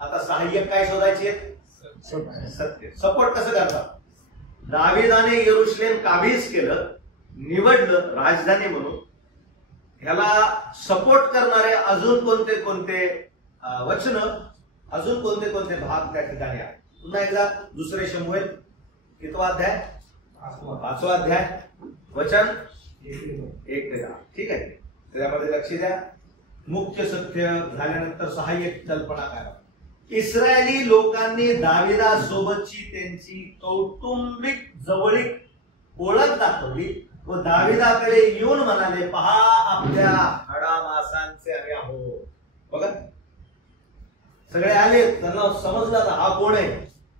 आता सहाय्यक काय शोधायचे? सत्य. सपोर्ट कसं करतात? दाविदाने यरुशलेम काबीज केलं, निवडलं राजधानी म्हणून. ह्याला सपोर्ट करणारे अजून कोणते कोणते वचन, अजून कोणते कोणते भाग त्या ठिकाणी आहेत? पुन्हा एकदा दुसरे शमूएल कितवा अध्याय? 5वा अध्याय, वचन 1 ते 10. ठीक आहे, त्यामध्ये लक्ष द्या. मुख्य सत्य झाल्यानंतर सहाय्यक कल्पना करा. इस्रायली लोकांनी दाविदासोबतची त्यांची कौटुंबिक जवळीक ओळख दाखवली व दाविदाकडे येऊन म्हणाले, पहा आपल्या हाडामासांचे आम्ही आहोत. बघा, सगळे आले, त्यांना समजलं हा कोण आहे?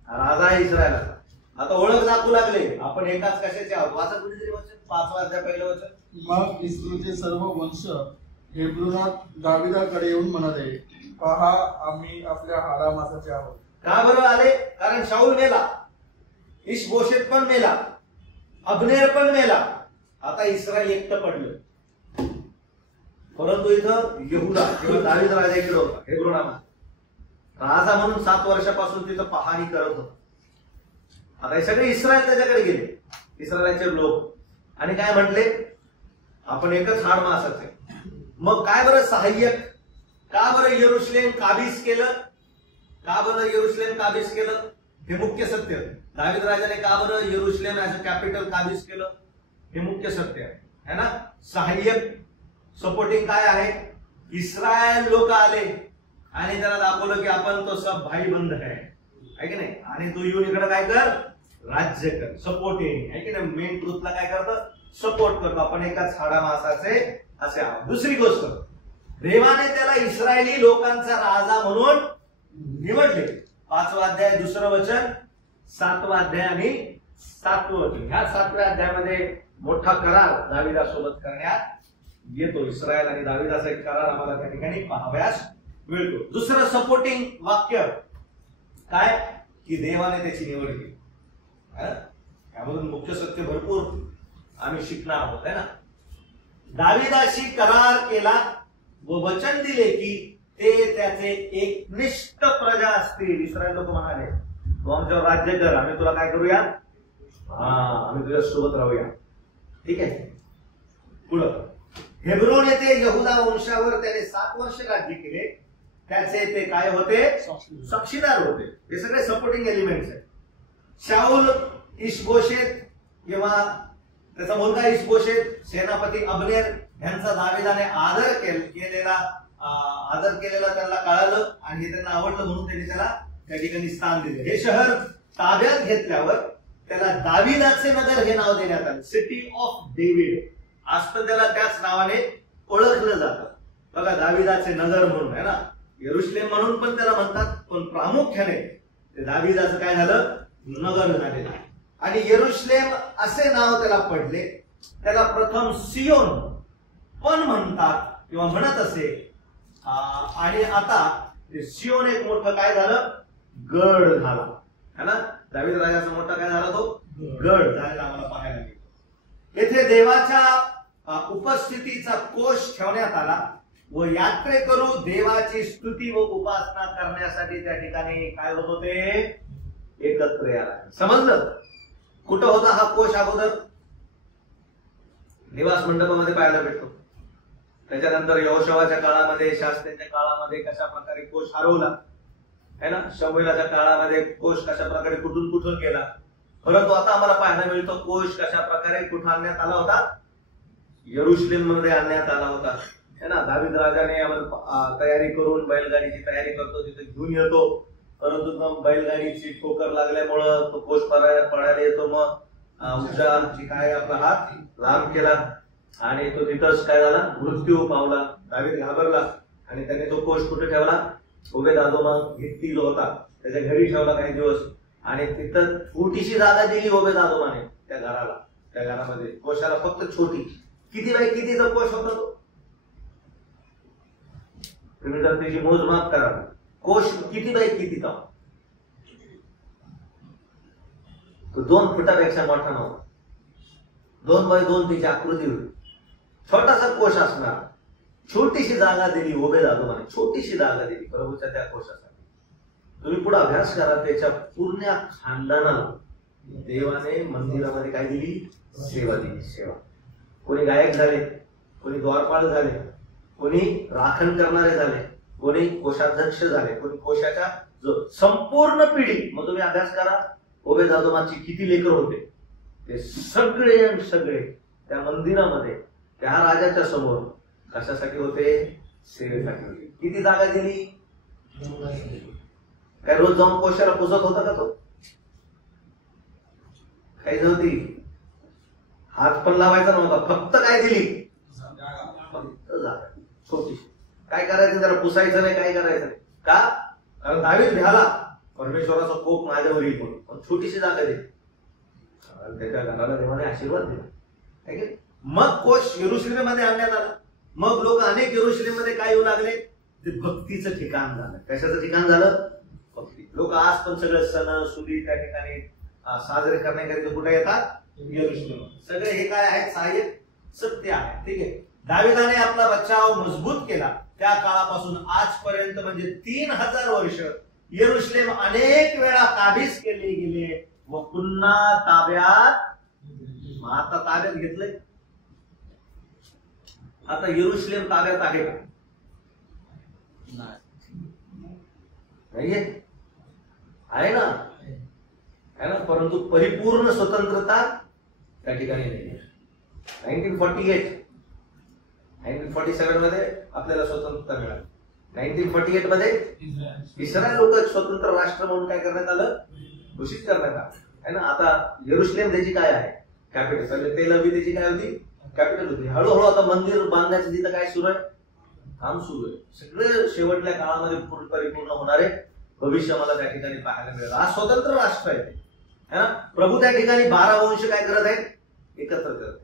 राजा आहे इस्रायलाचा. आता ओळख दाखवू लागले, आपण एकाच कशाचे आहोत. वाचा कुठेतरी वचन, 5वा अध्याय पहिलं वचन. मग इस्रायलचे सर्व वंश हेब्रोनात दाविदाकडे येऊन म्हणाले, पहा आम्ही आपल्या हाडामासाचे आहोत. का बरं आले? कारण शाऊल मेला, इशबोशेत पण मेला, अब्नेर पण मेला. आता इस्रायल एकटं पडलं. परंतु इथं यहुदा किंवा दावीद राजा इकडे होता हेब्रोनामध्ये. राजा म्हणून 7 वर्षापासून तिथं पहाणी करत होता. आता हे सगळे इस्रायल त्याच्याकडे गेले, इस्रायलचे लोक, आणि काय म्हटले? आपण एकच हाड मासाचे. मग काय बरं सहाय्यक? का बरं यरुशलेम काबीज केलं? का बरं यरुशलेम काबीज केलं? हे मुख्य सत्य. दावीद राजाने का बरं यरुशलेम ऍज अ कॅपिटल काबीज केलं? हे मुख्य सत्य आहे ना. सहाय्यक सपोर्टिंग काय आहे? इस्रायल लोक आले आणि त्याला दाखवलं की आपण तो सब भाई बंद आहे की नाही, आणि तू येऊन इकडे काय कर? राज्य कर. सपोर्टिंग आहे की नाही. मेन ट्रूथला काय करतं? सपोर्ट करतो. आपण एकाच हाडा मासाचे असे आहोत. दुसरी गोष्ट, देवाने त्याला इस्रायली लोकांचा राजा म्हणून निवडले. 5वा अध्याय 2रं वचन, 7वा अध्याय आणि 7वं वचन. ह्या 7व्या अध्यायामध्ये मोठा करार दाविदासोबत करण्यात येतो. इस्रायल आणि दाविदाचा एक करार आम्हाला त्या ठिकाणी पाहावयास मिळतो. दुसरं सपोर्टिंग वाक्य काय? की देवाने त्याची निवड केली. यामधून मुख्य सत्य भरपूर आम्ही शिकणार आहोत है ना. दाविदाशी करार केला व वचन दिले की ते त्याचे एकनिष्ठ प्रजा असतील. इस्रायल लोक म्हणाले, तू आमच्यावर राज्य कर, आम्ही तुला काय करूया? आम्ही तुझ्या सोबत राहूया. ठीक आहे. पुढं हेब्रोन येथे यहुदा वंशावर त्याने 7 वर्ष राज्य केले. त्याचे ते काय होते? साक्षीदार होते. हे सगळे सपोर्टिंग एलिमेंट्स आहेत. शाऊल, इशबोशेत किंवा त्याचा मुलगा इशबोशेत, सेनापती अब्नेर यांचा दाविदाने आदर केलेला त्यांना कळालं आणि हे त्यांना आवडलं म्हणून त्यांनी त्याला त्या ठिकाणी स्थान दिले. हे शहर ताब्यात घेतल्यावर त्याला दाविदाचे नगर हे नाव देण्यात आले. City of David. आज पण त्याला त्याच नावाने ओळखलं जातं. बघा, दाविदाचे नगर म्हणून आहे ना. यरुशलेम म्हणून पण त्याला म्हणतात, पण प्रामुख्याने ते दाविदाचं काय झालं? नगर झालेलं आहे. आणि यरुशलेम असे नाव त्याला पडले. त्याला प्रथम सियोन पण म्हणतात किंवा म्हणत असे. आणि आता सियोन एक मोठं काय झालं? गड झाला है ना. दावीद राजाचा मोठा काय झाला? तो गड झालेला आम्हाला पाहायला मिळतो. येथे देवाच्या उपस्थितीचा कोश ठेवण्यात आला व यात्रेकरू देवाची स्तुती व उपासना करण्यासाठी त्या ठिकाणी काय होत होते? एकत्र यायला. समजलं? कुठं होता हा कोश अगोदर? निवास मंडपामध्ये पाहायला भेटतो. त्याच्यानंतर यहोशवाच्या काळामध्ये, शास्त्रीच्या काळामध्ये कशा प्रकारे कोश हरवला है ना. शमूएलाच्या काळामध्ये कोश कशा प्रकारे कुठून कुठून गेला. परंतु आता आम्हाला पाहायला मिळतो कोश कशा प्रकारे कुठं आणण्यात आला होता? यरुशलेम मध्ये आणण्यात आला होता है ना. दावीद राजाने तयारी करून बैलगाडीची तयारी करतो, तिथे घेऊन येतो. परंतु बैलगाडीची ठोकर लागल्यामुळं तो कोश पडायला येतो. मग उजाची काय आपला हात लांब केला आणि तो तिथंच काय झाला? मृत्यू पावला. दावीद घाबरला आणि त्याने तो कोश कुठे ठेवला? ओबेदादोमा घेतली जो होता त्याच्या घरी ठेवला काही दिवस. आणि तिथं छोटीशी जागा दिली ओबेदादोमाने त्या घराला. त्या घरामध्ये कोशाला फक्त छोटी, किती बाय कितीचा कोश होता तो? तुम्ही जर त्याची मोजमाप करा, कोश किती बाय कितीचा? तो 2 फुटापेक्षा मोठा नव्हता. 2 बाय 2 त्याची आकृती होती. छोटासा कोश असणार. छोटीशी जागा दिली ओबेदादोमाने, छोटीशी जागा दिली प्रभूच्या त्या कोशासाठी. तुम्ही पुढे अभ्यास करा, त्याच्या पूर्ण खानदानाला देवाने मंदिरामध्ये काय दिली? सेवा दिली. सेवा. कोणी गायक झाले, कोणी द्वारपाल झाले, कोणी राखण करणारे झाले, कोणी कोषाध्यक्ष झाले, कोणी कोशाच्या संपूर्ण पिढी. मग तुम्ही अभ्यास करा, ओबेदोमाची किती लेकर होते, ते सगळे सगळे त्या मंदिरामध्ये त्या राजाच्या समोर कशासाठी होते? सेवेसाठी होते. किती जागा दिली? काय रोज जाऊन कोशाला पुसत होता का तो? काही नव्हती. हात पण लावायचा नव्हता. फक्त काय दिली? फक्त जागा छोटी. काय करायचं? जरा पुसायचं नाही, काय करायचं नाही. का? कारण दावीद भ्याला परमेश्वराचा कोप माझ्यावर येईल म्हणून. पण छोटीशी जागा दिली. त्याच्या घराला देवाने आशीर्वाद दिला. मग कोश यरुशलेममध्ये आणण्यात आला. मग लोक अनेक यरुशलेममध्ये काय येऊ लागले? ते भक्तीचं ठिकाण झालं. कशाचं ठिकाण झालं? भक्ती. लोक आज पण सगळे सण सुदी त्या ठिकाणी साजरे करण्याकरिता कुठे येतात? यरुशलेम. सगळे हे काय आहेत? सहाय्यक सत्य आहे. ठीक आहे. दाविदाने आपला बचाव मजबूत केला. त्या काळापासून आजपर्यंत म्हणजे 3000 वर्ष यरुशलेम अनेक वेळा काबीज केले गेले व पुन्हा ताब्यात. आता ताब्यात घेतलंय. आता यरुशलेम ताब्यात आहे का? नाहीये. आहे ना? है ना? परंतु परिपूर्ण स्वतंत्रता त्या ठिकाणी नाही. 1947 मध्ये आपल्याला स्वतंत्रता मिळाली. 1948 मध्ये इस्रायल लोक स्वतंत्र राष्ट्र म्हणून काय करण्यात आलं? घोषित करण्यात आलं. है ना? आता यरुशलेम त्याची काय आहे? कॅपिटल. पहिले तेल अवीव त्याची काय होती? कॅपिटल होती. हळूहळू आता मंदिर बांधण्याचं तिथं काय सुरू आहे? काम सुरू आहे. सगळे शेवटल्या काळामध्ये परिपूर्ण होणारे भविष्य मला त्या ठिकाणी पाहायला मिळेल. आज स्वतंत्र राष्ट्र आहे है ना? प्रभू त्या ठिकाणी 12 वंश काय करत आहेत? एकत्र करत.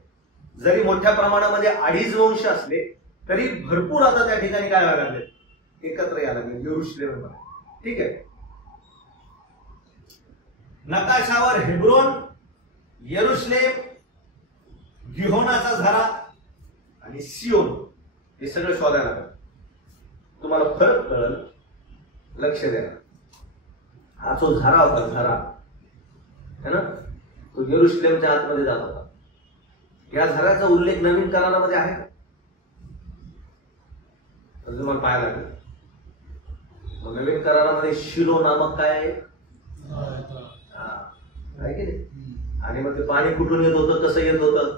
जरी मोठ्या प्रमाणामध्ये 2.5 वंश असले तरी भरपूर आता त्या ठिकाणी काय व्हायला लागले? एकत्र यायला लागले यरुशलेम. ठीक आहे. नकाशावर हेब्रोन, यरुशलेम, गिहोनाचा झरा आणि सियोन हे सगळं शोधायला लागलं. तुम्हाला फरक कळलं. लक्ष द्या. हा जो झरा होता, झरा है ना, तो यरुशलेमच्या आतमध्ये जात होता. या झऱ्याचा उल्लेख नवीन करारामध्ये आहे का? तर तुम्हाला पाहायला लागेल. नवीन करारामध्ये शिलो नामक काय आहे? आहे की नाही? आणि मग ते पाणी कुठून येत होतं? कसं येत होतं?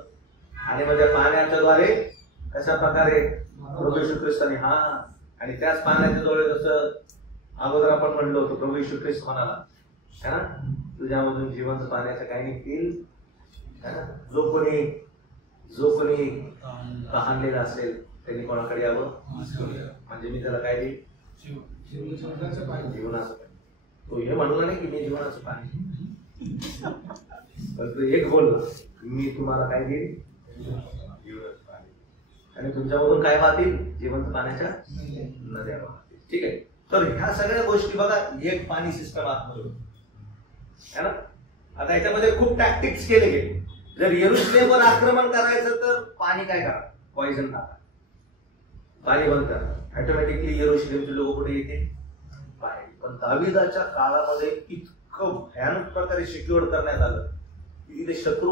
आणि मग त्या पाण्याच्या द्वारे कशा प्रकारे प्रभू येशू ख्रिस्ताने आणि त्याच पाण्याच्या जवळ जसं अगोदर आपण म्हणलो होतो, प्रभू येशू ख्रिस्त म्हणाला है ना, तुझ्यामधून जीवनचं पाण्याचं काही निघतील. जो कोणी तहानलेला असेल त्यांनी कोणाकडे यावं, म्हणजे मी त्याला काय देईल? जीवनाचं पाणी. तो हे म्हणला नाही की मी जीवनाचं पाणी, पण तो एक बोलला, मी तुम्हाला काय देईल? जीवनाचं पाणी. आणि तुमच्यामधून काय वाहतील? जिवंत पाण्याच्या नद्या वाहतील. ठीक आहे. तर ह्या सगळ्या गोष्टी बघा, एक पाणी सिस्टम आतमध्ये है ना. आता याच्यामध्ये खूप टॅक्टिक्स केले गेले. जर यरुशलेमवर आक्रमण करायचं तर पाणी काय करा? पॉइझन टाका, पाणी बंद करा. ऑटोमॅटिकली यरुशलेमचे लोक कुठे येते? बाहेर. पण दाविदाच्या काळामध्ये इतकं भयानक प्रकारे सिक्युअर करण्यात आलं की तिथे शत्रू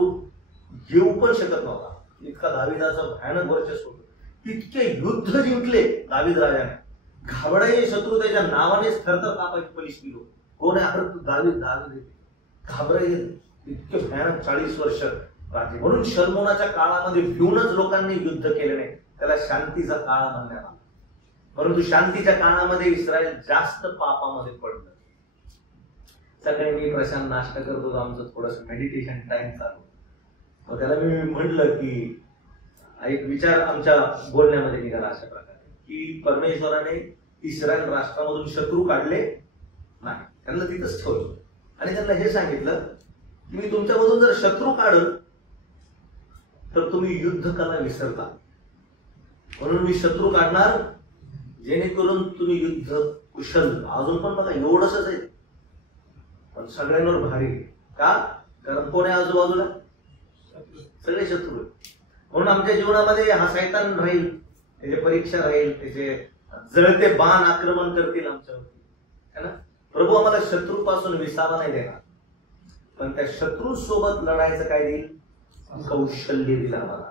येऊ पण शकत नव्हता. इतका दाविदाचं भयानक वर्चस्व. इतके युद्ध जिंकले दाविद राजाने, घाबराये शत्रू त्याच्या नावानेच थरथर कापायचे फलिस्ती लोक. कोण आहे? अरे तू दाविद, दाविद. घाबराये इतके भयानक 40 वर्ष राज्य. म्हणून शल्मोनाच्या काळामध्ये भिवूनच लोकांनी युद्ध केले नाही. त्याला शांतीचा काळ म्हणण्यात आला. परंतु शांतीच्या काळामध्ये इस्रायल जास्त पापामध्ये पडलं. सकाळी मी प्रशांत नाश्ता करतो, आमचं थोडस मेडिटेशन टाइम चालू. मग त्याला मी म्हटलं की एक विचार आमच्या बोलण्यामध्ये निघाला अशा प्रकारे की परमेश्वराने इस्रायल राष्ट्रामधून शत्रू काढले नाही, त्यांना तिथंच ठेवलं. आणि त्यांना हे सांगितलं की मी तुमच्यामधून जर शत्रू काढल तर तुम्ही युद्ध कला विसरता, म्हणून मी शत्रू काढणार जेणेकरून तुम्ही युद्ध कुशल. अजून पण बघा एवढंच आहे, पण सगळ्यांवर भारी. का? कारण कोण आहे आजूबाजूला? सगळे शत्रू आहेत. म्हणून आमच्या जीवनामध्ये हा शैतान राहील, त्याची परीक्षा राहील, त्याचे जळते बाण आक्रमण करतील आमच्यावरती है ना. प्रभू आम्हाला शत्रूपासून विसावा नाही देणार, पण त्या शत्रू सोबत लढायचं काय देईल? कौशल्य दिलं आम्हाला.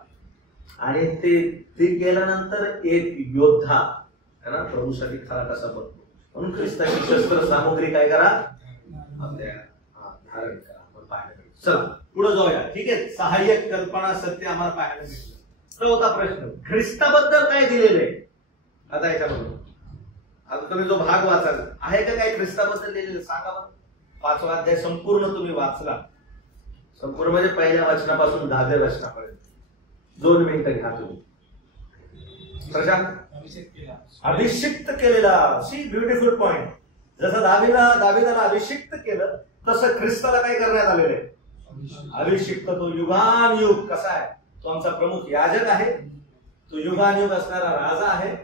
आणि ते केल्यानंतर एक योद्धा है ना प्रभूसाठी खरा कसा बनतो. म्हणून ख्रिस्ताची शस्त्र सामुग्री काय करा? आपल्या धारण करा. आपण पाहायला मिळतं. चला पुढे जाऊया. ठीक आहे, सहाय्यक कल्पना सत्य आम्हाला पाहायला मिळतं. चौथा प्रश्न, ख्रिस्ताबद्दल काय दिलेलं आहे? आता याच्यामध्ये आता तुम्ही जो भाग वाचाल आहे का काय ख्रिस्ताबद्दल लिहिलेलं सांगा बरं. 5वा अध्याय संपूर्ण तुम्ही वाचला, संपूर्ण म्हणजे पहिल्या वचनापासून 10व्या वचनापर्यंत. 2 मिनिटं घ्या तुम्ही. प्रशांत, अभिषिक्त केलेला. See beautiful point. जसं दाविदाला अभिषिक्त केलं तसं ख्रिस्ताला काय करण्यात आलेलं आहे? अभिषिक्त. तो युगानुयुग कसा आहे? तो आमचा प्रमुख याजक आहे, तो युगानुयुग असणारा राजा आहे,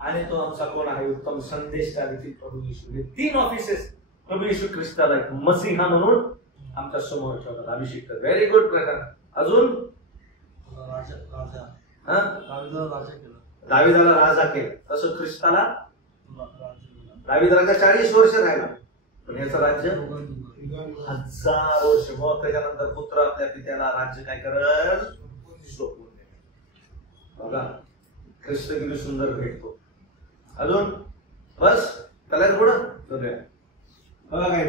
आणि तो आमचा कोण आहे? उत्तम संदेशकारी प्रभू येशू. हे 3 ऑफिसेस प्रभू येशू ख्रिस्ताला मसीहा म्हणून आमच्या समोर ठेवतात. अभिषिक्त. व्हेरी गुड प्रकार. अजून दाविदाला राजा केलं तसं ख्रिस्ताला. दाविद राजा 40 वर्ष राहिला, पण याचं राज्य 1000 वर्ष. मग त्याच्यानंतर पुत्र आपल्या पित्याला राज्य काय करल? सोपवून देईल. बघा ख्रिस्त किती सुंदर भेटतो. अजून बस त्याला पुढं बघा काय.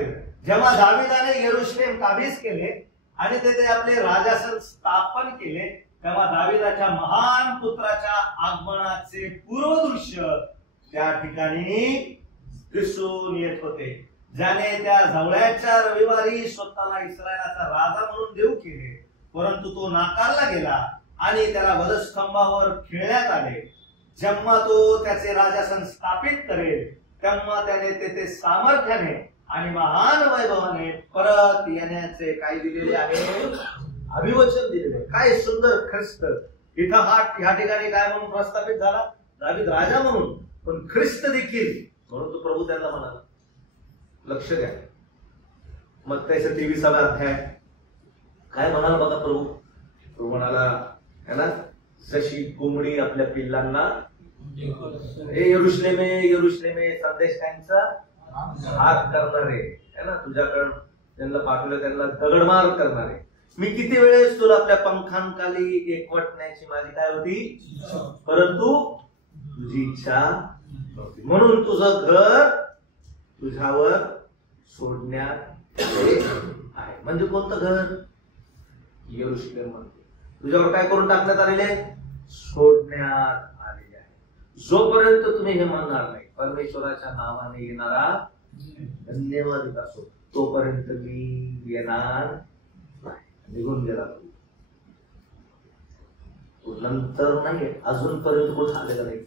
जेव्हा दाविदाने यरूशलेम काबीज केले आणि तेथे आपले राजासन स्थापन केले, तेव्हा दाविदाच्या महान पुत्राच्या आगमनाचे पूर्वदृश्य त्या ठिकाणी दिसून येत होते, ज्याने त्या जवळच्या रविवारी स्वतःला इस्रायलाचा राजा म्हणून देऊ केले, परंतु तो नाकारला गेला आणि त्याला वधस्तंभावर खिळण्यात आले. जेव्हा तो त्याचे राजासन स्थापित करेल तेव्हा त्याने तेथे सामर्थ्याने आणि महान वैभवाने परत येण्याचे काय दिलेले आहे? अभिवचन दिलेले. काय सुंदर ख्रिस्त. इथं ह्या ठिकाणी काय म्हणून प्रस्थापित झाला? दावीद राजा म्हणून, पण ख्रिस्त देखील. म्हणून तो प्रभू त्यांना म्हणाला. लक्ष द्या. मग त्याचा 23वा अध्याय काय म्हणाला बघा प्रभू. तो म्हणाला है ना, जशी कोंबडी आपल्या पिल्लांना हे यरूशलेमे यरूशलेमे संदेशांचा हात करणारे है ना, तुझ्याकडे त्यांना पाठवलं त्यांना दगडमार करणारे. मी किती वेळेस तुला आपल्या पंखांखाली एकवटण्याची माझी काय होती, परंतु तुझी इच्छा नव्हती. म्हणून तुझं घर तुझ्यावर सोडण्यात आहे. म्हणजे कोणतं घर? यरूशलेम मध्ये तुझ्यावर काय करून टाकण्यात आलेले? सोडण्यात आलेले आहे. जोपर्यंत तुम्ही हे मानणार नाही परमेश्वराच्या नावाने येणारा धन्यवाद असो, तोपर्यंत मी येणार नाही. निघून गेला तो नंतर नाही, अजूनपर्यंत कुठं आलेला नाही.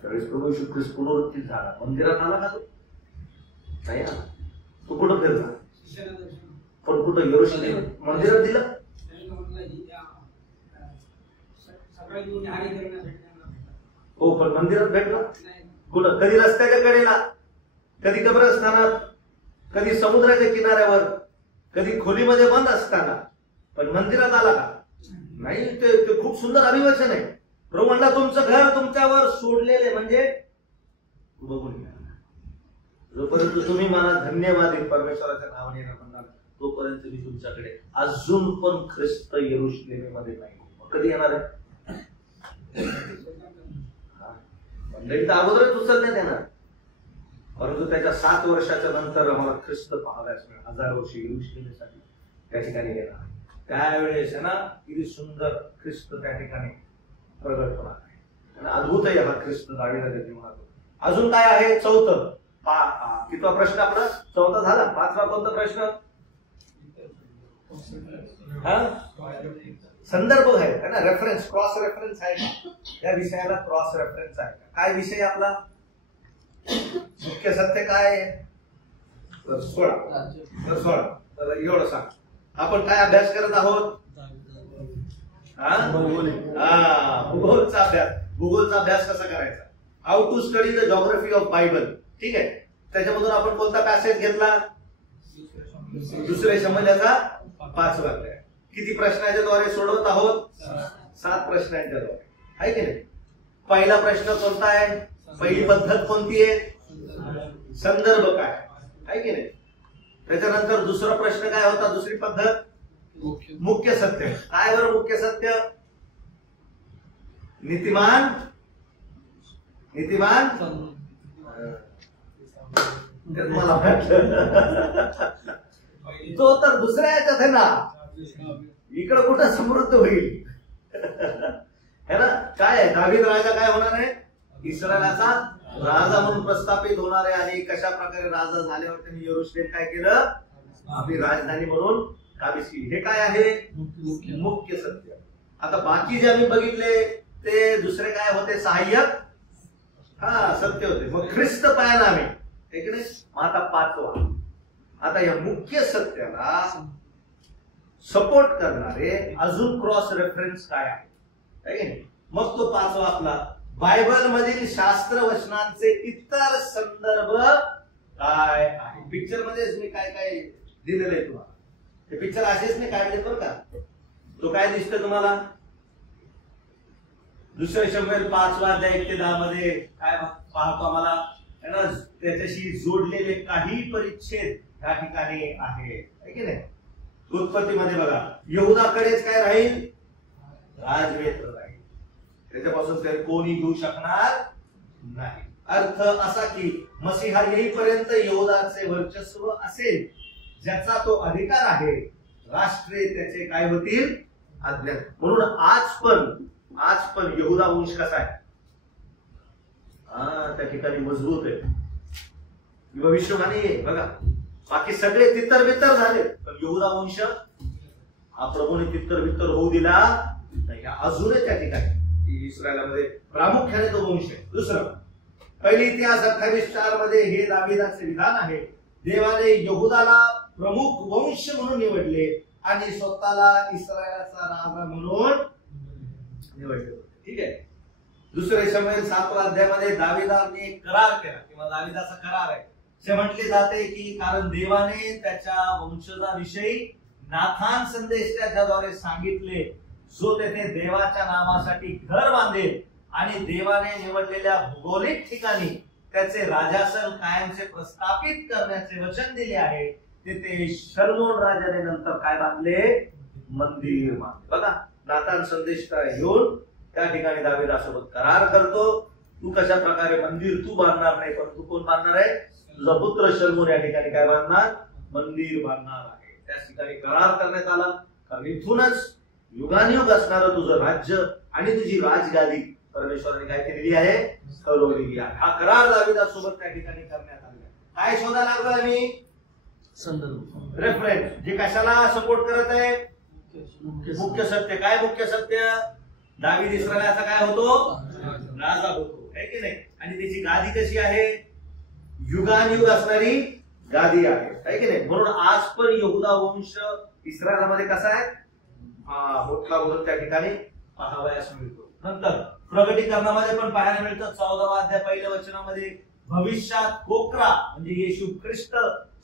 त्यावेळेस प्रभू येशू ख्रिस्त पुनरुत्थित झाला. मंदिरात आला का तो? नाही आला. तो कुठं फिरला? पण कुठं? यरूशलेम मंदिरात दिलं. हो, पण मंदिरात भेटला कुठं? कधी रस्त्याच्या कडेला, कधी कब्रस्थानात, कधी समुद्राच्या किनाऱ्यावर, कधी खोलीमध्ये बंद असताना. पण मंदिरात आला का? नाही. ते खूप सुंदर अभिवचन आहे. प्रभू म्हणला तुमचं घर तुमच्यावर सोडलेले म्हणजे बघून घ्या. जोपर्यंत तुम्ही मला धन्यवाद परमेश्वराच्या नावाने म्हणणार तोपर्यंत मी तुमच्याकडे. अजून पण ख्रिस्त यरूशलेमेमध्ये नाही. कधी येणार आहे? मंडळी तर अगोदरच उचलण्यात येणार, परंतु त्याच्या 7 वर्षाच्या नंतर आम्हाला ख्रिस्त पाहाव्यास मिळेल. 1000 वर्ष यरूशलेमेसाठी त्या ठिकाणी येणार. त्यावेळेस आहे ना किती सुंदर ख्रिस्त त्या ठिकाणी प्रगट होणार आहे. अद्भुत आहे हा ख्रिस्त दाविदाच्या जीवनात. अजून काय आहे? चौथं. कितवा प्रश्न आपला? चौथा झाला. 5वा कोणता प्रश्न? संदर्भ आहे ना, रेफरन्स, क्रॉस रेफरन्स आहे का? या विषयाला क्रॉस रेफरन्स आहे का? काय विषय आपला? मुख्य सत्य काय आहे? 16. तर एवढं सांग. आपण काय अभ्यास करत आहोत? भूगोलचा अभ्यास. भूगोलचा अभ्यास कसा करायचा? How to study the geography of Bible. ठीक आहे. त्याच्यामधून आपण कोणता पॅसेज घेतला? दुसरे शमल्याचा 5वा अध्याय. किती प्रश्नांच्या द्वारे सोडवत आहोत? 7 प्रश्नांच्या द्वारे, आहे की नाही? पहिला प्रश्न कोणता आहे? पहिली पद्धत कोणती आहे? संदर्भ काय आहे की नाही? त्याच्यानंतर दुसरा प्रश्न काय होता? दुसरी पद्धत मुख्य सत्य. काय बरं मुख्य सत्य? नीतिमान नीतिमान मला वाटलं तो तर दुसऱ्या याच्यात आहे ना, इकडं कुठं समृद्ध होईल है ना? काय आहे? दावीद राजा काय होणार आहे? इस्रायलाचा राजा म्हणून प्रस्थापित होणार आहे. आणि कशा प्रकारे राजा झाल्यावर त्यांनी यरूशलेम काय केलं? आपली राजधानी म्हणून काबीज केली. हे काय आहे? मुख्य सत्य. आता बाकी जे आम्ही बघितले ते दुसरे काय होते? सहाय्यक सत्य होते. मग ख्रिस्त पाहिला आम्ही, हे की नाही? मग आता पाचवा. आता या मुख्य सत्याला सपोर्ट करणारे अजून क्रॉस रेफरन्स काय आहे? मग तो पाचवा आपला बायबल मधील शास्त्र वचनांचे इतर संदर्भ काय आहे? पिक्चर मध्येच मी काय काय दिलेलं आहे तुम्हाला. ते पिक्चर असेच नाही काढले बरं का. तो काय दिसतं तुम्हाला? दुसरे शमूएल 5:1-10 मध्ये काय पाहतो आम्हाला? त्याच्याशी जोडलेले काही परिच्छेद या ठिकाणी आहे की नाही? उत्पत्तीमध्ये बघा, यहुदाकडेच काय राहील? राजवेत्र राहील. त्याच्यापासून काही कोणी घेऊ शकणार नाही. अर्थ असा की मसीहा येईपर्यंत यहुदाचे वर्चस्व असेल, ज्याचा तो अधिकार आहे. राष्ट्रे त्याचे काय होतील? अज्ञात. म्हणून आज पण यहुदा वंश कसा आहे? त्या ठिकाणी मजबूत आहे. भविष्यवाणी आहे बघा. बाकी सगळे तित्तर बित्तर झाले, पण यहुदा वंश हा प्रभूने तित्तर बित्तर होऊ दिला नाही. अजूनही त्या ठिकाणी इस्रायलामध्ये प्रामुख्याने तो वंश आहे. दुसरं, पहिली इतिहास 28:4 मध्ये हे दाविदाचे विधान आहे. देवाने यहुदाला प्रमुख वंश म्हणून निवडले आणि स्वतःला इस्रायलाचा राजा म्हणून निवडले. ठीक आहे. दुसरे शमूएल 7 मध्ये दाविदाने एक करार केला, किंवा दाविदाचा करार आहे. असे म्हटले जाते की कारण देवाने त्याच्या वंशजाविषयी नाथान संदेश त्याच्याद्वारे सांगितले, जो तेथे देवाच्या नामासाठी घर बांधेल आणि देवाने निवडलेल्या भौगोलिक ठिकाणी त्याचे राजासन कायमचे प्रस्थापित करण्याचे वचन दिले आहे. तेथे शल्मोन राजाने नंतर काय बांधले? मंदिर बांधले. बघा, नाथान संदेश घेऊन त्या ठिकाणी दाविदासोबत करार करतो. तू कशा प्रकारे मंदिर तू बांधणार नाही, पण तू कोण बांधणार आहे? तुझा पुत्र शल्मोन या ठिकाणी काय बांधणार? मंदिर बांधणार आहे. त्या ठिकाणी करार करण्यात आला. कारण इथूनच युगानुयुग असणारं तुझं राज्य आणि तुझी राजगादी परमेश्वराने काय केलेली आहे? ठरवलेली आहे. हा करार दाविदासोबत त्या ठिकाणी करण्यात आला. काय शोधायला लागलो आम्ही? संदर्भ, रेफरन्स, जे कशाला सपोर्ट करत आहे? मुख्य सत्य. काय मुख्य सत्य? दावीद इस्रायलाचा काय होतो? राजा होतो, है की नाही? आणि त्याची गादी कशी आहे? युगानुयुग असणारी गादी आहे, है की नाही? म्हणून आज पण यहुदा वंश इस्रायलामध्ये कसा आहे? मोठा म्हणून त्या ठिकाणी पाहावयास मिळतो. नंतर प्रगटीकरणामध्ये पण पाहायला मिळतं. 14वा अध्याय 1 वचनामध्ये भविष्यात कोकरा म्हणजे येशू ख्रिस्त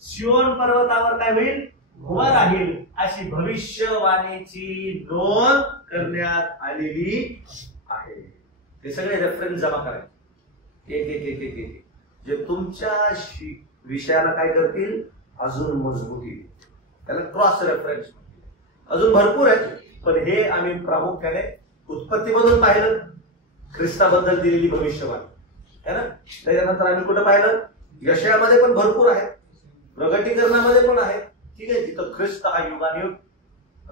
सियोन पर्वतावर काय होईल? उभा राहील, अशी भविष्यवाणीची नोंद करण्यात आलेली आहे. हे सगळे रेफरन्स जमा करायचे एक जे तुमच्या विषयाला काय करतील? अजून मजबूती. त्याला क्रॉस रेफरन्स. अजून भरपूर आहेत, पण हे आम्ही प्रामुख्याने उत्पत्तीमधून पाहिलं, ख्रिस्ताबद्दल दिलेली भविष्यवाणी है ना. त्याच्यानंतर आम्ही कुठं पाहिलं? यशायामध्ये पण भरपूर आहे, प्रगटीकरणामध्ये पण आहे. ठीक आहे, तिथं ख्रिस्त हा युगानुयुग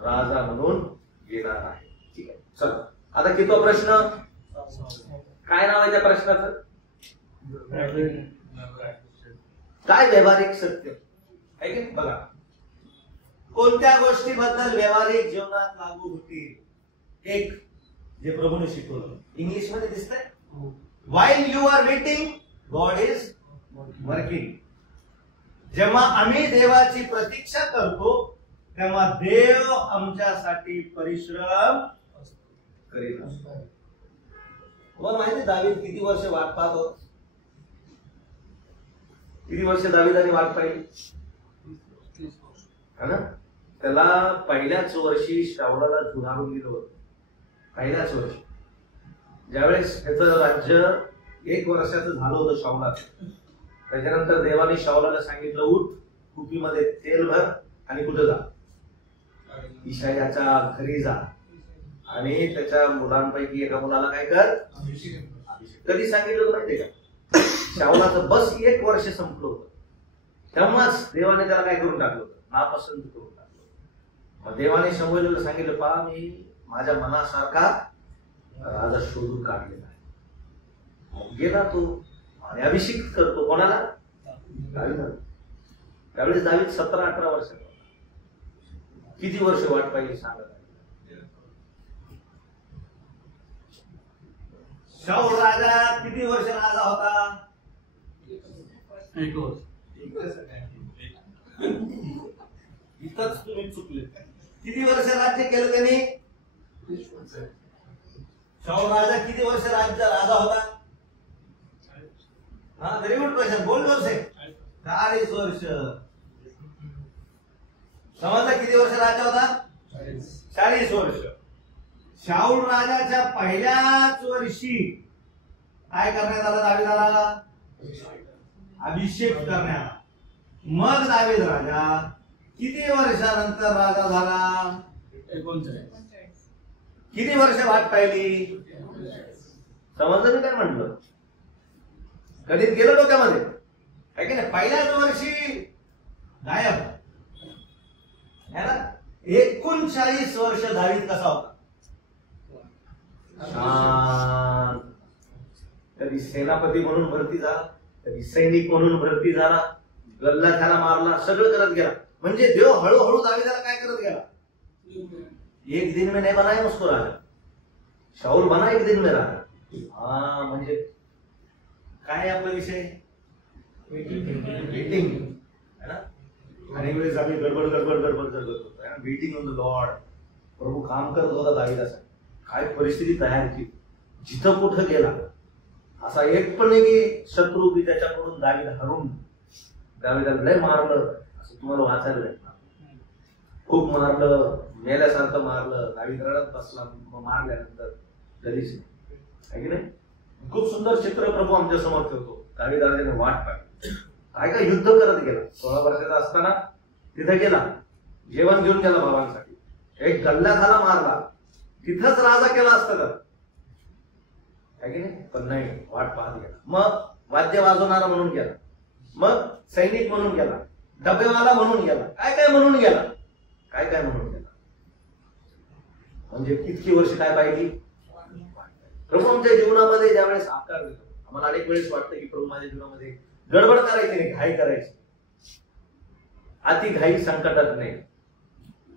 राजा म्हणून येणार आहे. ठीक आहे, चला आता कितवा प्रश्न? काय नाव आहे त्या प्रश्नाचं? काय व्यावहारिक सत्य आहे की? बघा, कोणत्या गोष्टीबद्दल व्यावहारिक जीवनात लागू होतील? एक, जे प्रभूने शिकवलं, इंग्लिश मध्ये दिसतंय, while you are waiting God is working. जेव्हा आम्ही देवाची प्रतीक्षा करतो तेव्हा देव आमच्यासाठी परिश्रम करीत असतो. तुम्हाला माहिती दावीद किती वर्ष वाट पाहत होता? किती वर्ष दावीदाने वाट पाहिली? ना, त्याला पहिल्याच वर्षी शाऊलाला झुगारून दिलं होतं. पहिल्याच वर्षी ज्यावेळेस त्याचं राज्य 1 वर्षाचं झालं होतं शाऊलाचं. त्याच्यानंतर देवाने शाऊलाला सांगितलं, उठ, कुपीमध्ये तेल भर आणि कुठं जा, इशायाच्या घरी जा आणि त्याच्या मुलांपैकी एका मुलाला काय कर, कधी सांगितलं माहितीये का? शाऊलाचं बस 1 वर्ष संपलं होतं, तेव्हाच देवाने त्याला काय करून टाकलं होतं, नापसंत करून टाकलं. मग देवाने शमूएलला सांगितलं, पहा मी माझ्या मनासारखा राजा शोधून काढलेला आहे. गेला तो आणि अभिषेक करतो कोणाला, दावीदाला. त्यावेळेस दावीद 17-18 वर्षाचा होता. किती वर्ष वाट पाहिजे सांगा. शाऊल राजा किती वर्ष राजा होता? 1 वर्ष. इथंच तुम्ही चुकले. किती वर्ष राज्य केलं त्यांनी? शाऊल राजा किती वर्ष राजा होता? हा, व्हेरी गुड क्वेश्चन. बोल बोल से 40 वर्ष. समजलं किती वर्ष राजा होता? 40 वर्ष. शाऊल राजाच्या पहिल्याच वर्षी काय करण्यात आलं दावीदाला? अभिषेक करण्यात आला. मग दावीद राजा किती वर्षानंतर राजा झाला? 39. किती वर्ष वाट पाहिली? समजलं मी काय म्हटलं? कधीच गेलं डोक्यामध्ये आहे की नाही? पहिल्याच वर्षी गायब है ना. 39 वर्ष दावीद कसा होता? शांत. कधी सेनापती म्हणून भरती झाला, कधी सैनिक म्हणून भरती झाला, गल्ला त्याला मारला, सगळं करत गेला. म्हणजे देव हळूहळू दावीदाला काय करत गेला? 1 दिन में नहीं बनाया उसको राजा, शाऊल बना 1 दिन में राजा. हा, म्हणजे काय आपला विषय? वेटिंग है ना. अनेक वेळेस आम्ही गडबड करतो. Waiting on the lord. प्रभू काम करत होता दावीदासाठी. काय परिस्थिती तयार केली, जिथं कुठं गेला. असा एक पण नाही की शत्रू की त्याच्याकडून दावीद हरून दावीदाला लय मारलं असं तुम्हाला वाचायला भेटणार. खूप मारलं, मेल्यासारखं मारलं, दावीद रडत बसला मारल्यानंतर, कधीच नाही, की नाही. खूप सुंदर चित्र प्रभू आमच्या समोर ठेवतो. दावीदाने वाट पाहिली, काय काय युद्ध करत गेला. 16 वर्षाचा असताना तिथे गेला, जेवण घेऊन गेला भावांसाठी. एक गल्ला झाला, मारला, तिथंच राजा केला असतं का, आहे की नाही. पण नाही, वाट पाहत गेला. मग वाद्य वाजवणारा म्हणून गेला, मग सैनिक म्हणून गेला, डबेवाला म्हणून गेला, काय काय म्हणून गेला, काय काय म्हणून गेला. म्हणजे किती वर्ष काय पाहिजे. प्रभू आमच्या जीवनामध्ये ज्यावेळेस आकार देतो, आम्हाला अनेक वेळेस वाटतं की प्रभू माझ्या जीवनामध्ये गडबड करायची नाही, घाई करायची. अति घाई संकटात नाही.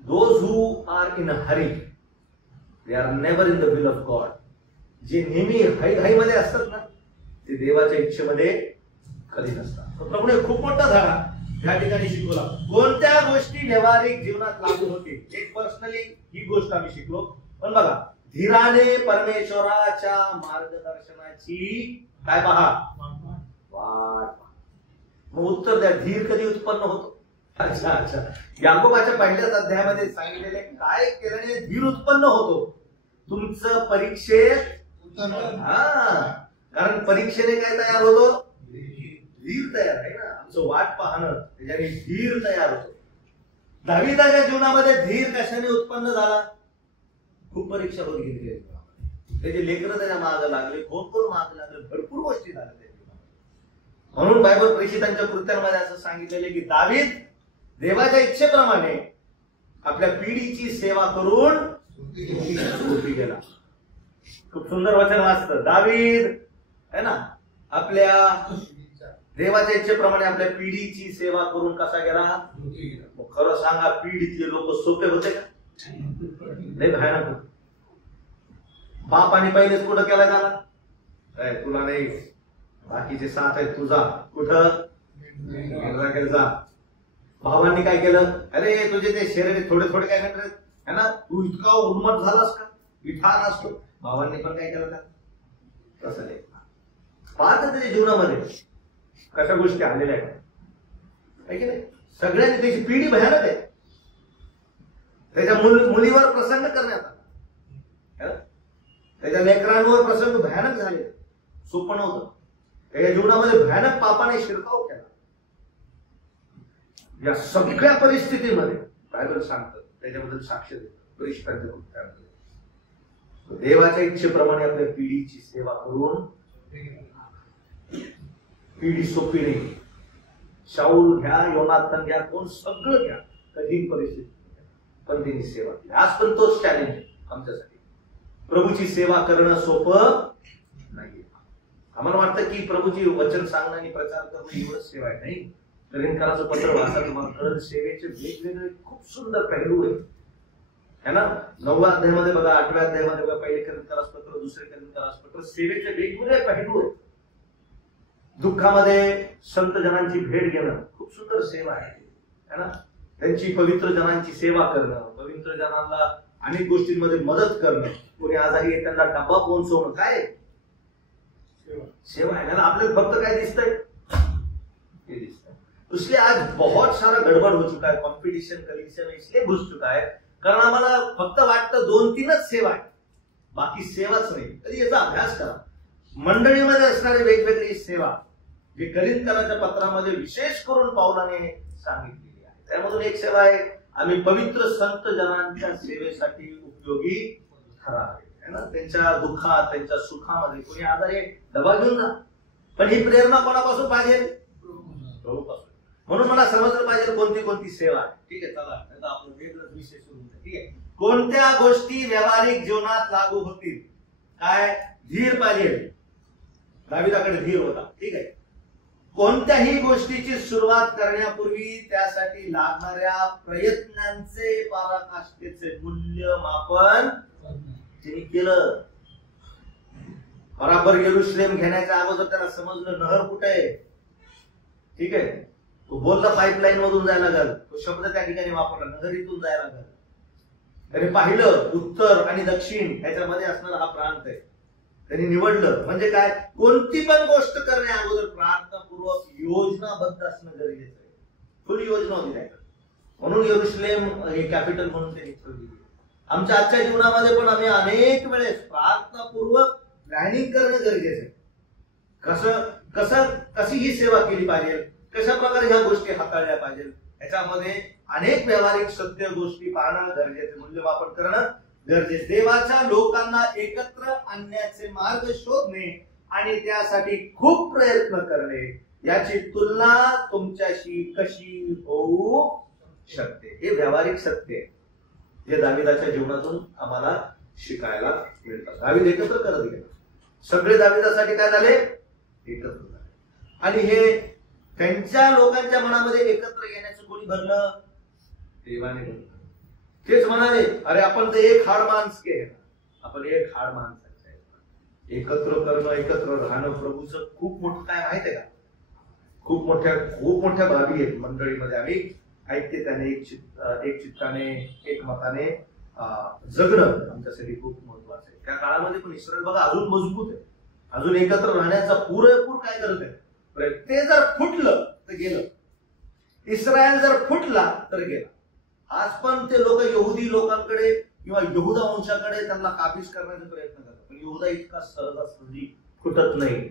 Those who are in Hari they are never in the will of God. जे नेहमी घाईमध्ये असतात ना, ते देवाच्या इच्छेमध्ये कधी नसतात. प्रभूने खूप मोठा धडा या ठिकाणी शिकवला. कोणत्या गोष्टी व्यावहारिक जीवनात लागू होतील. एक पर्सनली ही गोष्ट आम्ही शिकलो. पण बघा, धीराने परमेश्वराच्या मार्गदर्शनाची काय पहा, वाट. मग उत्तर द्या, धीर कधी उत्पन्न होतो? अच्छा, याकोबाच्या पहिल्याच अध्यायामध्ये सांगितलेले काय केल्याने धीर उत्पन्न होतो. तुमचं परीक्षेत, कारण परीक्षेने काय तयार होतो? धीर तयार आहे ना. आमचं वाट पाहणं, त्याच्याने धीर तयार होतो. दावीदाच्या जीवनामध्ये धीर कशाने उत्पन्न झाला? खूप परीक्षा होत गेली. त्याचे लेकरं त्याच्या मागे लागले, कोण मागे लागले, भरपूर गोष्टी झाल्या त्या जीवनामध्ये. म्हणून बायबल प्रेषितांच्या कृत्यांमध्ये असं सांगितलेले की दावीद देवाच्या इच्छेप्रमाणे आपल्या पिढीची सेवा करून झोपी गेला. खूप सुंदर वचन वाचतं. दावीद है ना, आपल्या देवाच्या इच्छेप्रमाणे आपल्या पिढीची सेवा करून कसा गेला? मग खरं सांगा, पिढीतले लोक सोपे होते का? नाही, भयानक होते. बापाने पहिलेच कुठं केला त्याला? काय तुला नाही, बाकीचे 7 आहेत, तुझा कुठं जा. भावांनी काय केलं? अरे तुझे ते शरीर थोडे थोडे काय करत है ना, तू इतका उन्मत झालास का, विठार असतो. भावांनी पण काय केलं का? तसं नाही. पाहत त्याच्या जीवनामध्ये कशा गोष्टी आलेल्या आहेत की नाही. सगळ्यांनी त्याची पिढी भयानक आहे. त्याच्या मुलीवर प्रसंग करण्यात आला, त्याच्या लेकरांवर प्रसंग भयानक झाले. सोपं नव्हतं. त्याच्या जीवनामध्ये भयानक पापाने शिरकाव केला. या सगळ्या परिस्थितीमध्ये बायबल सांगतं, त्याच्याबद्दल साक्ष देतं, देवाच्या इच्छेप्रमाणे आपल्या पिढीची सेवा करून, पिढी सोपी नाही. शाऊल घ्या, योनाथन घ्या, कोण सगळं घ्या, कठीण परिस्थिती, पण त्यांनी सेवा केली. आज पण तोच चॅलेंज आहे आमच्यासाठी. प्रभूची सेवा करणं सोपं नाही. आम्हाला वाटतं की प्रभूची वचन सांगणं आणि प्रचार करणं एवढंच सेवा आहे. नाही, करिंदकराचं पत्र वाचा, तुम्हाला कळेल सेवेचे वेगवेगळे खूप सुंदर पैलू आहेत. है ना? 9व्या अध्यायामध्ये बघा, 8व्या अध्यायामध्ये बघा, पहिले करिंदकरास पत्र, दुसरे करिंदकरास पत्र, सेवेचे वेगवेगळे पैलू आहेत. दुःखामध्ये संत जनांची भेट घेणं खूप सुंदर सेवा आहे. है ना? त्यांची पवित्र जनांची सेवा करणं, पवित्र जनांना अनेक गोष्टींमध्ये मदत करणं, कोणी आजारी आहे त्यांना डबा पोहोचवणं, काय सेवा है ना? आपल्याला फक्त काय दिसतंय? ये दिसतंय. इसलिए आज बहुत सारा गड़बड़ हो चुका है, कंपटीशन कलिशन इसलिए घुस चुका है कारण आम्हाला फक्त वाटतं 2-3च सेवा आहे, बाकी सेवाच नाही. कधी याचा अभ्यास करा. मंडळीमध्ये असणारी वेगवेगळी सेवा जी करिंदकराच्या पत्रामध्ये विशेष करून पावलाने सांगितलेली आहे. त्यामधून एक सेवा आहे, आम्ही पवित्र संत जनांच्या सेवेसाठी उपयोगी ठरावे. है ना? त्यांच्या दुःखात, त्यांच्या सुखामध्ये कोणी आजारी डबा घेऊन जा. पण ही प्रेरणा कोणापासून पाहिजे? प्रभूपासून. म्हणून मला समजलं पाहिजे कोणती कोणती सेवा आहे. ठीक आहे, चला आता आपण वेगळाच विषय सुरू होतो. ठीक आहे, कोणत्या गोष्टी व्यावहारिक जीवनात लागू होतील? काय? धीर पाहिजे. दाविदाकडे धीर होता. ठीक आहे, कोणत्याही गोष्टीची सुरुवात करण्यापूर्वी त्यासाठी लागणाऱ्या प्रयत्नांचे पराकाष्ठेचे मूल्यमापन त्यांनी केलं. बराबर येरुशलेम घेण्याच्या अगोदर त्याला समजलं नहर कुठे आहे. ठीक आहे, तो बोलला पाईपलाईन मधून जायला लागल, तो शब्द त्या ठिकाणी वापरला, नहरीतून जायला लागल. त्याने पाहिलं उत्तर आणि दक्षिण ह्याच्यामध्ये असणारा हा प्रांत आहे. त्यांनी निवडलं. म्हणजे काय? कोणती पण गोष्ट करण्या अगोदर प्रार्थनापूर्वक योजनाबद्ध असणं गरजेचं आहे. फुल योजना होती त्याकडे. म्हणून येरुशलेम हे कॅपिटल म्हणून त्यांनी ठेवली. आमच्या आजच्या जीवनामध्ये पण आम्ही अनेक वेळेस प्रार्थनापूर्वक प्लॅनिंग करणं गरजेचं आहे. कशी ही सेवा केली पाहिजे, कशा प्रकारे ह्या गोष्टी हाताळल्या पाहिजे, याच्यामध्ये अनेक व्यावहारिक सत्य गोष्टी पाहणं गरजेचं, मूल्यमापन करणं गरजेचं. देवाच्या लोकांना एकत्र आणण्याचे मार्ग शोधणे आणि त्यासाठी खूप प्रयत्न करणे याची तुलना तुमच्याशी कशी होऊ शकते? हे व्यावहारिक सत्य आहे जे दाविदाच्या जीवनातून आम्हाला शिकायला मिळतात. दावीद एकत्र करत गेला. सगळे दाविदासाठी काय झाले? एकत्र झाले. आणि हे त्यांच्या लोकांच्या मनामध्ये एकत्र येण्याचं कोणी भरलं? देवाने भरलं. तेच म्हणाले, अरे आपण तर एक हाड माणस के, आपण एक हाड माणसाचे आहे. एकत्र करणं, एकत्र राहणं प्रभूचं खूप मोठं काय माहित आहे का? खूप मोठ्या बाबी आहेत मंडळीमध्ये. आम्ही ऐकते त्याने एक चित्ताने, एक मताने जगणं आमच्यासाठी खूप महत्वाचं आहे. त्या काळामध्ये पण इस्रायल बघा अजून मजबूत आहे, अजून एकत्र राहण्याचा पुरेपूर काय करत आहे. ते जर फुटलं तर गेलं, इस्रायल जर फुटला तर गेला. आज पण ते लोक यहुदी लोकांकडे किंवा यहुदा वंशाकडे त्यांना काबीज करण्याचा प्रयत्न करतात, पण यहुदा इतका सहजासहजी फुटत नाही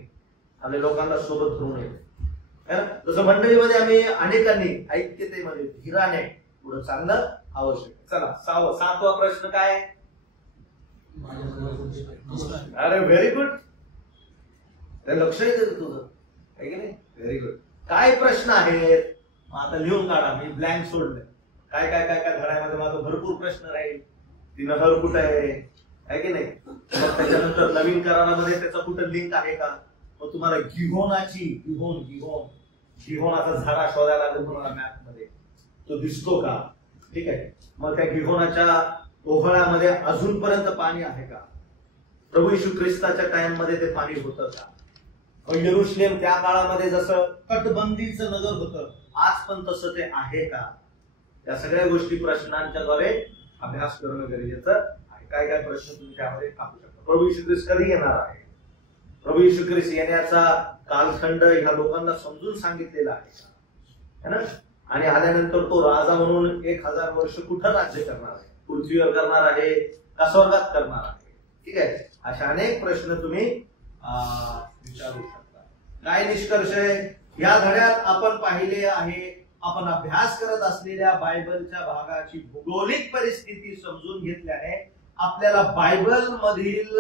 आणि लोकांना सोबत धरून येतो. तसं मंडळीमध्ये आम्ही अनेकांनी ऐक्यतेमध्ये धीराने पुढे चालणं आवश्यक. चला 7वा प्रश्न काय? अरे व्हेरी गुड, लक्ष येते तुझं आहे की नाही? Very good. काय प्रश्न आहेत? आता लिहून काढा. मी ब्लँक सोडले. काय काय काय काय धड्यामध्ये माझा भरपूर प्रश्न राहील. ती नहर कुठं आहे की नाही? मग त्याच्यानंतर नवीन करारामध्ये त्याचा कुठं लिंक आहे का? मग तुम्हाला गिहोनाचा झाडा शोधायला लागेल तुम्हाला मॅप मध्ये, तो दिसतो का? ठीक आहे. मग त्या गिहोनाच्या ओहळ्यामध्ये अजूनपर्यंत पाणी आहे का? प्रभू येशू ख्रिस्ताच्या टाइम मध्ये ते पाणी होतं का? यरुशलेम त्या काळामध्ये जसं तटबंदीचं नगर होतं, आज पण तसं ते आहे का? या सगळ्या गोष्टी प्रश्नांच्या द्वारे अभ्यास करणं गरजेचं आहे. काय काय प्रश्न तुम्ही त्यामध्ये टाकू शकता. प्रभू येशू ख्रिस्त कधी येणार आहे? प्रभू येशू ख्रिस्त येण्याचा कालखंड ह्या लोकांना समजून सांगितलेला आहे ना? आणि आल्यानंतर तो राजा म्हणून 1000 वर्ष कुठं राज्य करणार आहे? पृथ्वीवर करणार आहे का स्वर्गात करणार आहे? ठीक आहे. अशा अनेक प्रश्न तुम्ही विचारू शकता. काय निष्कर्ष आहे या धड्यात आपण पाहिले आहे. आपण अभ्यास करत असलेल्या बायबलच्या भागाची भौगोलिक परिस्थिती समजून घेतल्याने आपल्याला बायबल मधील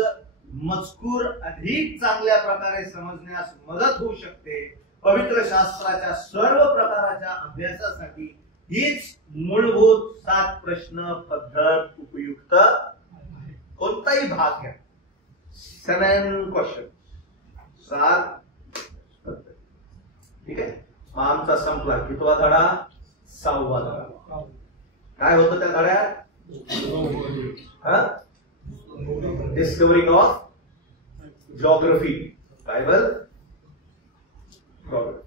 मजकूर अधिक चांगल्या प्रकारे समजण्यास मदत होऊ शकते. पवित्र शास्त्राच्या सर्व प्रकाराच्या अभ्यासासाठी हीच मूलभूत 7 प्रश्न पद्धत उपयुक्त आहे. कोणताही भाग घ्या, 7 क्वेश्चन, 7 पद्धत. ठीक आहे. मग आमचा संपला. कितवा धडा? 6वा धडा. काय होतं त्या धड्यात? Discovering of geography, Bible, problem.